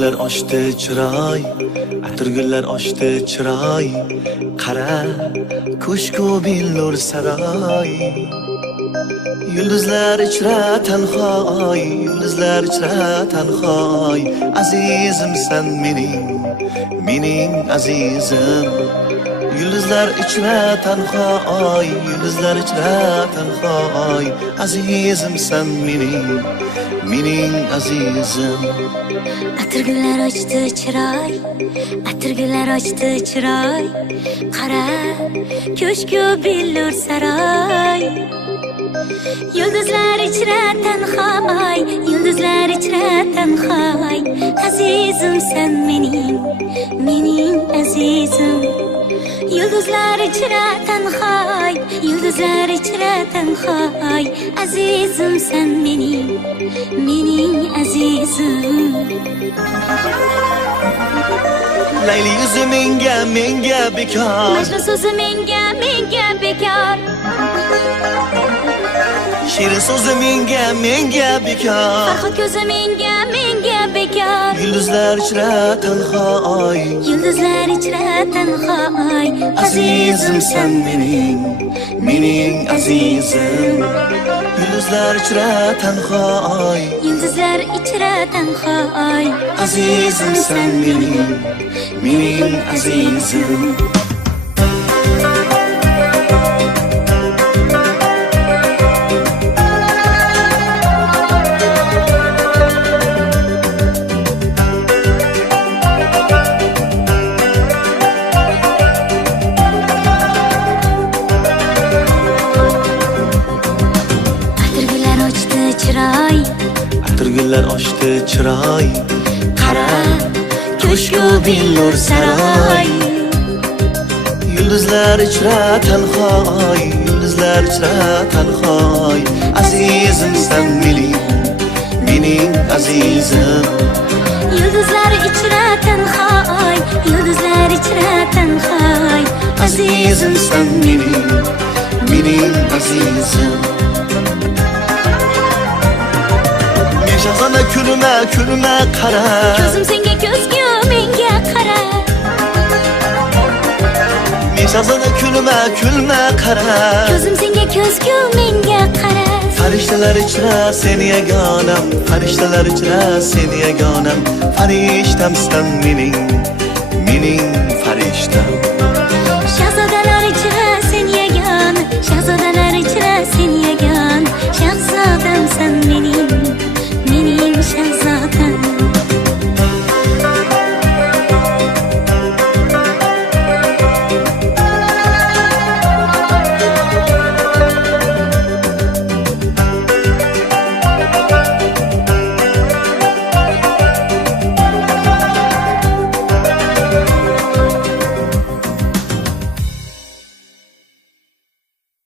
Atirgullar ochdi chiroy, atirgullar ochdi chiroy, qara ko'shku billur saroy. Yulduzlar ichra tanhoy, yulduzlar ichra tanhoy, azizimsan mening azizim. Yulduzlar ichra tanhoy, yulduzlar ichra tanhoy, azizimsan mening azizim. Atirgullar ochdi chiroy, atirgullar ochdi chiroy, qara ko'shku billur saroy. Yulduzlar ichra tanhoy, yulduzlar ichra tanhoy, azizimsan mening azizim. Yulduzlar ichra tanhoy, yulduzlar ichra tanhoy, azizimsan mening azizim. Layli yuzi menga bekor, Majnun so'zi menga bekor. Shirin so'zi menga bekor. Farhod ko'zi menga bekor. Yulduzlar ichra tanhoy, Yulduzlar ichra tanhoy, azizimsan mening azizim. Yulduzlar ichra tanhoy, yulduzlar ichra tanhoy, azizimsan mening azizim. Atirgullar ochdi chiroy, qara ko'shku billur saroy. Yulduzlar ichra tanhoy, yulduzlar ichra tanhoy, azizimsan mening azizim. Yulduzlar ichra tanhoy, yulduzlar ichra tanhoy, Azizimsan mening azizim. Shahzona kulma qara, ko'zim senga ko'zgu menga qara. Shahzona kulma qara, Ko'zim senga ko'zgu menga qara. Farishtalar ichra seni yagonam, farishtalar ichra seni yagonam, farishtamsan mening farishtam.